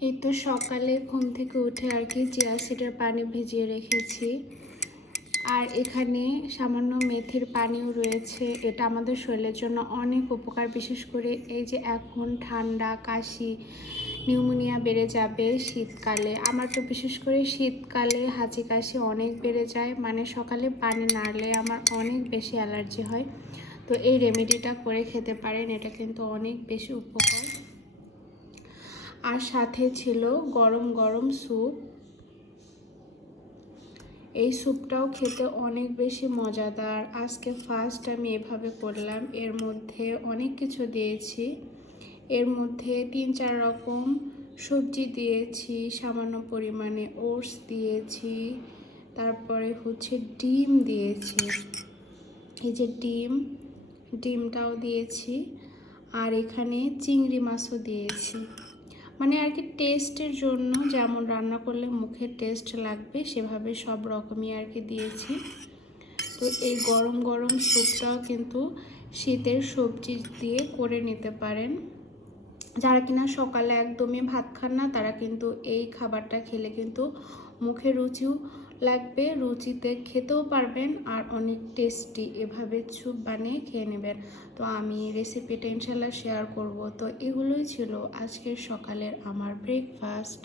এই তো সকালে ঘুম থেকে উঠে আর কি চিয়া সিডের পানি ভিজিয়ে রেখেছি। আর এখানে সামান্য মেথির পানিও রয়েছে। এটা আমাদের শরীরের জন্য অনেক উপকার। বিশেষ করে এই যে এখন ঠান্ডা, কাশি, নিউমোনিয়া বেড়ে যাবে শীতকালে। আমার তো বিশেষ করে শীতকালে হাঁচি, কাশি অনেক বেড়ে যায়। মানে সকালে পানি নাড়লে আমার অনেক বেশি অ্যালার্জি হয়। তো এই রেমেডিটা করে খেতে পারেন। এটা কিন্তু অনেক বেশি উপকার। আর সাথে ছিল গরম গরম স্যুপ। এই স্যুপটাও খেতে অনেক বেশি মজাদার। আজকে ফার্স্ট আমি এভাবে করলাম। এর মধ্যে অনেক কিছু দিয়েছি। এর মধ্যে তিন চার রকম সবজি দিয়েছি, সামান্য পরিমাণে ওটস দিয়েছি, তারপরে হচ্ছে ডিম দিয়েছি। এই যে ডিম, ডিমটাও দিয়েছি। আর এখানে চিংড়ি মাছও দিয়েছি। মানে আর কি টেস্টের জন্য যেমন রান্না করলে মুখের টেস্ট লাগবে, সেভাবে সব রকমই আর কি দিয়েছি। তো এই গরম গরম স্যুপটাও কিন্তু শীতের সবজি দিয়ে করে নিতে পারেন। যারা কিনা সকালে একদমই ভাত খান না, তারা কিন্তু এই খাবারটা খেলে কিন্তু মুখে রুচিও লাগবে, রুচিতে খেতেও পারবেন আর অনেক টেস্টি এভাবে চুপ বানিয়ে খেয়ে নেবেন। তো আমি রেসিপিটা ইনশাল্লাহ শেয়ার করব। তো এগুলোই ছিল আজকের সকালের আমার ব্রেকফাস্ট